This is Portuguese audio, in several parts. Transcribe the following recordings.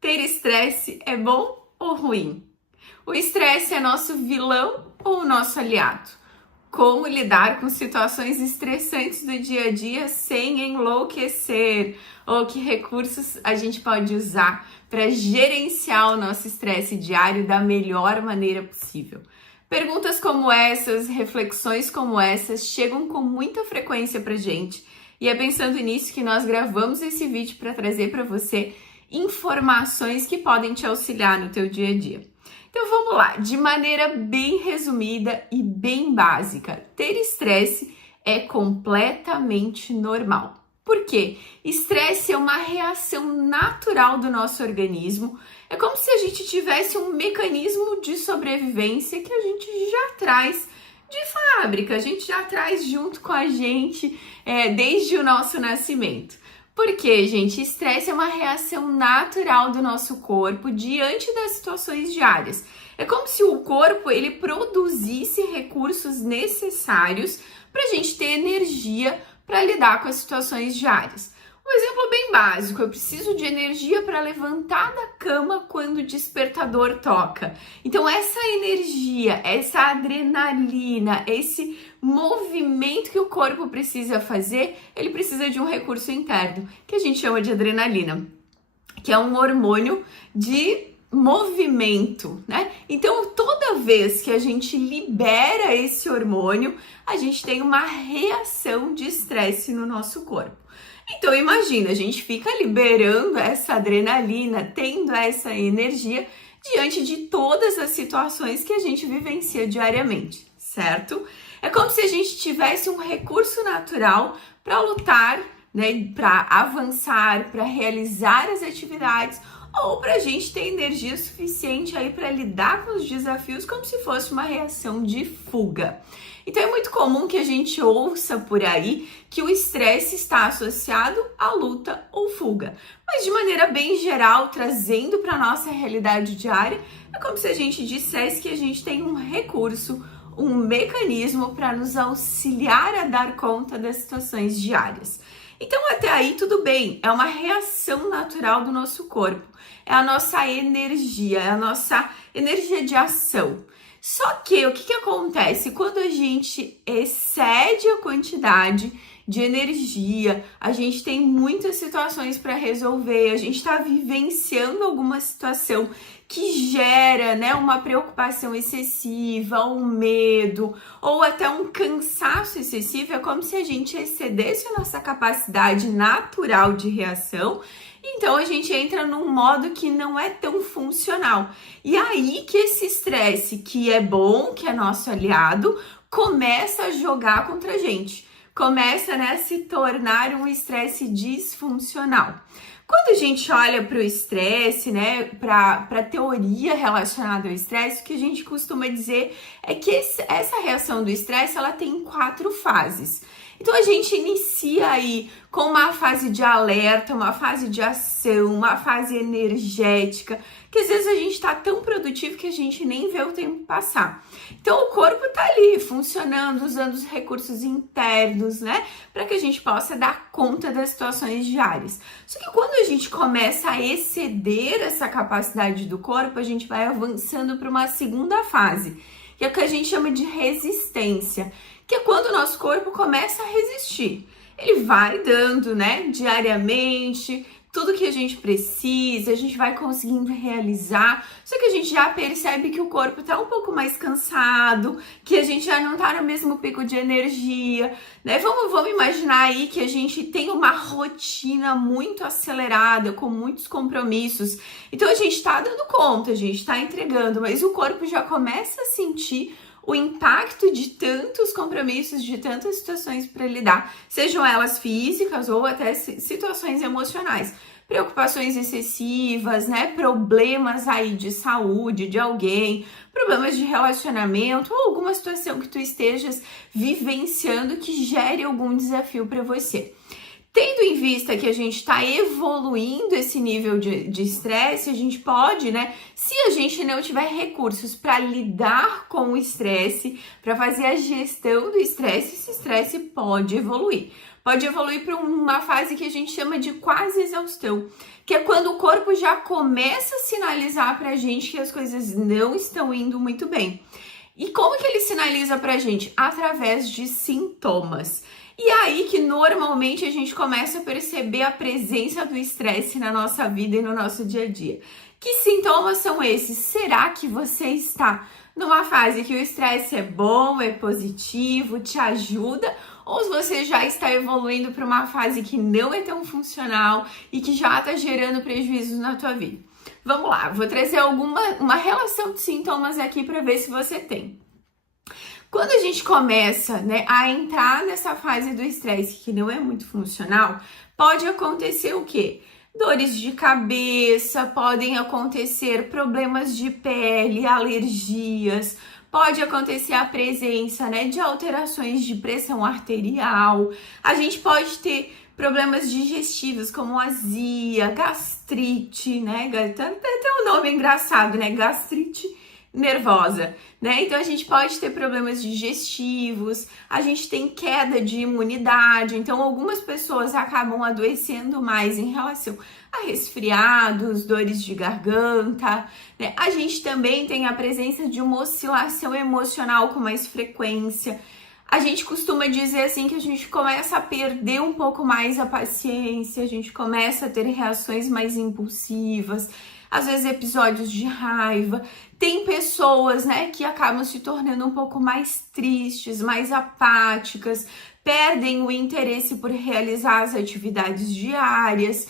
Ter estresse é bom ou ruim? O estresse é nosso vilão ou nosso aliado? Como lidar com situações estressantes do dia a dia sem enlouquecer? Ou que recursos a gente pode usar para gerenciar o nosso estresse diário da melhor maneira possível? Perguntas como essas, reflexões como essas chegam com muita frequência para gente. E é pensando nisso que nós gravamos esse vídeo para trazer para você informações que podem te auxiliar no teu dia a dia. Então vamos lá, de maneira bem resumida e bem básica, ter estresse é completamente normal. Por quê? Estresse é uma reação natural do nosso organismo. É como se a gente tivesse um mecanismo de sobrevivência que a gente já traz de fábrica, a gente já traz junto com a gente desde o nosso nascimento. Porque, gente, estresse é uma reação natural do nosso corpo diante das situações diárias. É como se o corpo ele produzisse recursos necessários para a gente ter energia para lidar com as situações diárias. Um exemplo bem básico, eu preciso de energia para levantar da cama quando o despertador toca. Então essa energia, essa adrenalina, esse movimento que o corpo precisa fazer, ele precisa de um recurso interno, que a gente chama de adrenalina, que é um hormônio de movimento, né? Então, toda vez que a gente libera esse hormônio, a gente tem uma reação de estresse no nosso corpo. Então, imagina, a gente fica liberando essa adrenalina, tendo essa energia diante de todas as situações que a gente vivencia diariamente, certo? É como se a gente tivesse um recurso natural para lutar, né, para avançar, para realizar as atividades ou para a gente ter energia suficiente aí para lidar com os desafios como se fosse uma reação de fuga. Então é muito comum que a gente ouça por aí que o estresse está associado à luta ou fuga. Mas de maneira bem geral, trazendo para a nossa realidade diária, é como se a gente dissesse que a gente tem um recurso, um mecanismo para nos auxiliar a dar conta das situações diárias. Então até aí tudo bem, é uma reação natural do nosso corpo, é a nossa energia, é a nossa energia de ação. Só que o que acontece quando a gente excede a quantidade de energia, a gente tem muitas situações para resolver, a gente está vivenciando alguma situação que gera, né, uma preocupação excessiva, um medo ou até um cansaço excessivo, é como se a gente excedesse a nossa capacidade natural de reação. Então a gente entra num modo que não é tão funcional. E aí que esse estresse, que é bom, que é nosso aliado, começa a jogar contra a gente. Começa, né, a se tornar um estresse disfuncional. Quando a gente olha para o estresse, né, para a teoria relacionada ao estresse, o que a gente costuma dizer é que essa reação do estresse, ela tem 4 fases. Então a gente inicia aí com uma fase de alerta, uma fase de ação, uma fase energética, que às vezes a gente está tão produtivo que a gente nem vê o tempo passar. Então o corpo está ali funcionando, usando os recursos internos, né, para que a gente possa dar conta das situações diárias. Só que quando a gente começa a exceder essa capacidade do corpo, a gente vai avançando para uma segunda fase, que é o que a gente chama de resistência, que é quando o nosso corpo começa a resistir. Ele vai dando, né, diariamente, tudo que a gente precisa, a gente vai conseguindo realizar, só que a gente já percebe que o corpo tá um pouco mais cansado, que a gente já não tá no mesmo pico de energia, né? Vamos imaginar aí que a gente tem uma rotina muito acelerada, com muitos compromissos, então a gente tá dando conta, a gente tá entregando, mas o corpo já começa a sentir o impacto de tantos compromissos, de tantas situações para lidar, sejam elas físicas ou até situações emocionais, preocupações excessivas, né, problemas aí de saúde de alguém, problemas de relacionamento ou alguma situação que tu estejas vivenciando que gere algum desafio para você. Tendo em vista que a gente está evoluindo esse nível de estresse, a gente pode, né, se a gente não tiver recursos para lidar com o estresse, para fazer a gestão do estresse, esse estresse pode evoluir. pode evoluir para uma fase que a gente chama de quase exaustão, que é quando o corpo já começa a sinalizar pra gente que as coisas não estão indo muito bem. E como que ele sinaliza pra gente? Através de sintomas. E aí que normalmente a gente começa a perceber a presença do estresse na nossa vida e no nosso dia a dia. Que sintomas são esses? Será que você está numa fase que o estresse é bom, é positivo, te ajuda? Ou se você já está evoluindo para uma fase que não é tão funcional e que já está gerando prejuízos na tua vida? Vamos lá, vou trazer uma relação de sintomas aqui para ver se você tem. Quando a gente começa, a entrar nessa fase do estresse que não é muito funcional, pode acontecer o quê? Dores de cabeça, podem acontecer problemas de pele, alergias, pode acontecer a presença, de alterações de pressão arterial. A gente pode ter problemas digestivos como azia, gastrite, Tem um nome engraçado, gastrite nervosa, Então a gente pode ter problemas digestivos, a gente tem queda de imunidade, então algumas pessoas acabam adoecendo mais em relação a resfriados, dores de garganta, A gente também tem a presença de uma oscilação emocional com mais frequência. A gente costuma dizer assim que a gente começa a perder um pouco mais a paciência, a gente começa a ter reações mais impulsivas, às vezes episódios de raiva. Tem pessoas, que acabam se tornando um pouco mais tristes, mais apáticas, perdem o interesse por realizar as atividades diárias,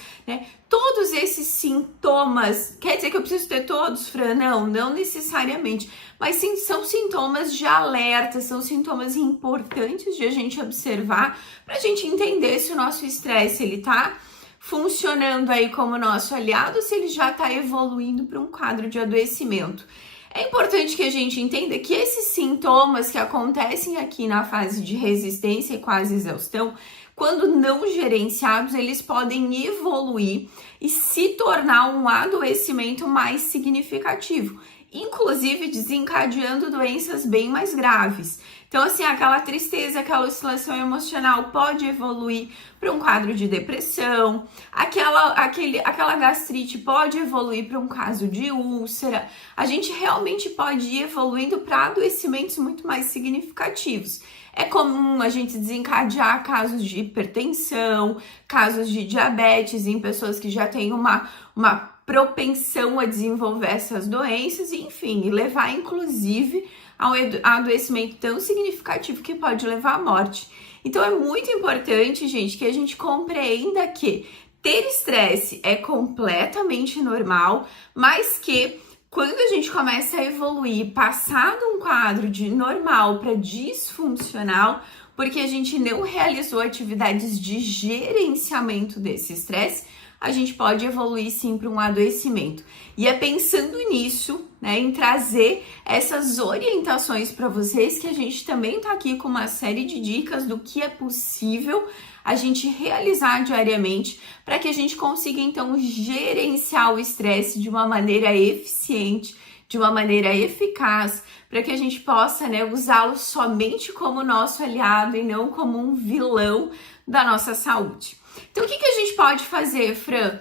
Todos esses sintomas, quer dizer que eu preciso ter todos, Fran? Não necessariamente, mas sim, são sintomas de alerta, são sintomas importantes de a gente observar para a gente entender se o nosso estresse ele tá funcionando aí como nosso aliado, se ele já está evoluindo para um quadro de adoecimento. É importante que a gente entenda que esses sintomas que acontecem aqui na fase de resistência e quase exaustão, quando não gerenciados, eles podem evoluir e se tornar um adoecimento mais significativo, inclusive desencadeando doenças bem mais graves. Então, assim, aquela tristeza, aquela oscilação emocional pode evoluir para um quadro de depressão, aquela gastrite pode evoluir para um caso de úlcera. A gente realmente pode ir evoluindo para adoecimentos muito mais significativos. É comum a gente desencadear casos de hipertensão, casos de diabetes em pessoas que já têm uma propensão a desenvolver essas doenças, enfim, e levar inclusive a um adoecimento tão significativo que pode levar à morte. Então é muito importante, gente, que a gente compreenda que ter estresse é completamente normal, mas que quando a gente começa a evoluir, passado um quadro de normal para disfuncional, porque a gente não realizou atividades de gerenciamento desse estresse, a gente pode evoluir sim para um adoecimento. E é pensando nisso, em trazer essas orientações para vocês, que a gente também está aqui com uma série de dicas do que é possível a gente realizar diariamente para que a gente consiga então gerenciar o estresse de uma maneira eficiente, de uma maneira eficaz, para que a gente possa usá-lo somente como nosso aliado e não como um vilão da nossa saúde. Então, o que a gente pode fazer, Fran?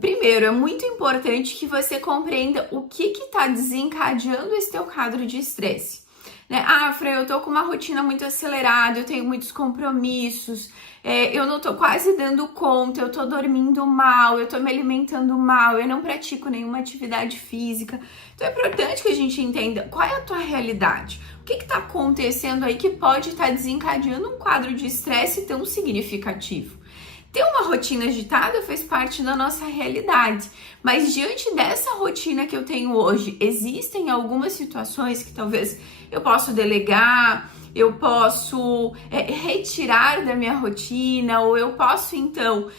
Primeiro, é muito importante que você compreenda o que está desencadeando esse teu quadro de estresse. Fran, eu tô com uma rotina muito acelerada, eu tenho muitos compromissos, eu não tô quase dando conta, eu tô dormindo mal, eu tô me alimentando mal, eu não pratico nenhuma atividade física. Então é importante que a gente entenda qual é a tua realidade, o que tá acontecendo aí que pode estar desencadeando um quadro de estresse tão significativo. Ter uma rotina agitada faz parte da nossa realidade, mas diante dessa rotina que eu tenho hoje, existem algumas situações que talvez eu possa delegar, eu posso retirar da minha rotina, ou eu posso então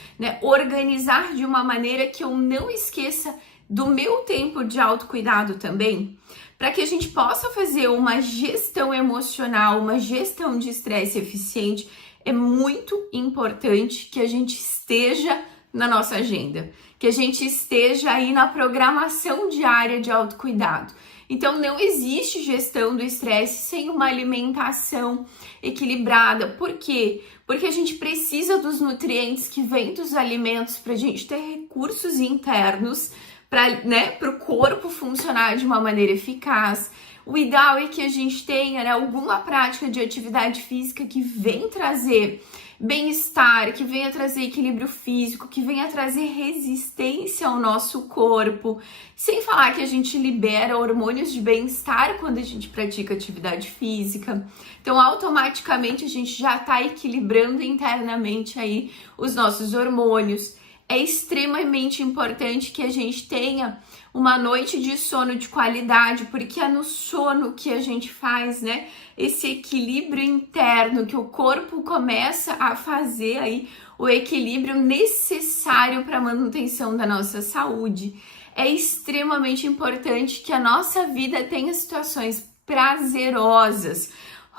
organizar de uma maneira que eu não esqueça do meu tempo de autocuidado também, para que a gente possa fazer uma gestão emocional, uma gestão de estresse eficiente. É muito importante que a gente esteja na nossa agenda, que a gente esteja aí na programação diária de autocuidado. Então não existe gestão do estresse sem uma alimentação equilibrada. Por quê? Porque a gente precisa dos nutrientes que vêm dos alimentos para a gente ter recursos internos para, né, o corpo funcionar de uma maneira eficaz. O ideal é que a gente tenha, né, alguma prática de atividade física que vem trazer bem-estar, que venha trazer equilíbrio físico, que venha trazer resistência ao nosso corpo, sem falar que a gente libera hormônios de bem-estar quando a gente pratica atividade física. Então, automaticamente a gente já está equilibrando internamente aí os nossos hormônios. É extremamente importante que a gente tenha uma noite de sono de qualidade, porque é no sono que a gente faz, né, esse equilíbrio interno, que o corpo começa a fazer aí o equilíbrio necessário para a manutenção da nossa saúde. É extremamente importante que a nossa vida tenha situações prazerosas,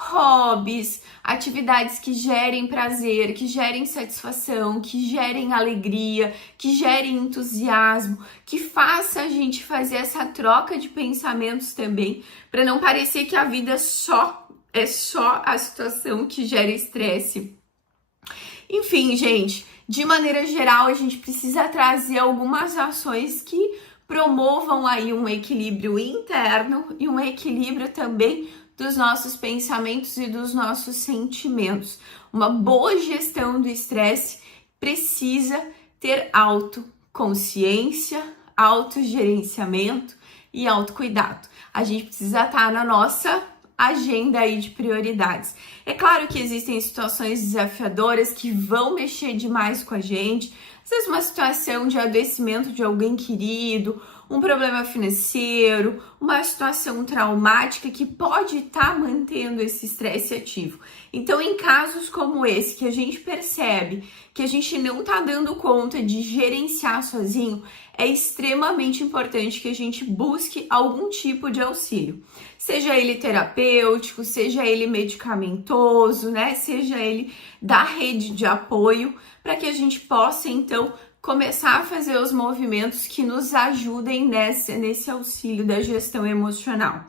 hobbies, atividades que gerem prazer, que gerem satisfação, que gerem alegria, que gerem entusiasmo, que faça a gente fazer essa troca de pensamentos também, para não parecer que a vida é só a situação que gera estresse. Enfim, gente, de maneira geral, a gente precisa trazer algumas ações que promovam aí um equilíbrio interno e um equilíbrio também dos nossos pensamentos e dos nossos sentimentos. Uma boa gestão do estresse precisa ter autoconsciência, autogerenciamento e autocuidado. A gente precisa estar na nossa agenda aí de prioridades. É claro que existem situações desafiadoras que vão mexer demais com a gente, às vezes uma situação de adoecimento de alguém querido, um problema financeiro, uma situação traumática que pode estar mantendo esse estresse ativo. Então, em casos como esse, que a gente percebe que a gente não está dando conta de gerenciar sozinho, é extremamente importante que a gente busque algum tipo de auxílio. Seja ele terapêutico, seja ele medicamentoso, né? Seja ele da rede de apoio, para que a gente possa, então, começar a fazer os movimentos que nos ajudem nesse auxílio da gestão emocional.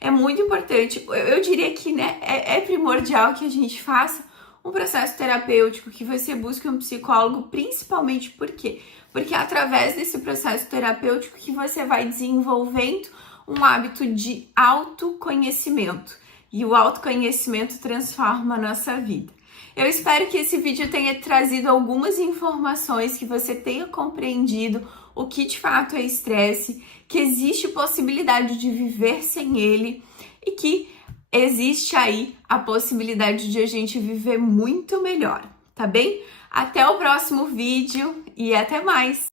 É muito importante, eu diria que, né, é primordial que a gente faça um processo terapêutico, que você busque um psicólogo, principalmente por quê? Porque é através desse processo terapêutico que você vai desenvolvendo um hábito de autoconhecimento. E o autoconhecimento transforma a nossa vida. Eu espero que esse vídeo tenha trazido algumas informações, que você tenha compreendido o que de fato é estresse, que existe possibilidade de viver sem ele e que existe aí a possibilidade de a gente viver muito melhor, tá bem? Até o próximo vídeo e até mais!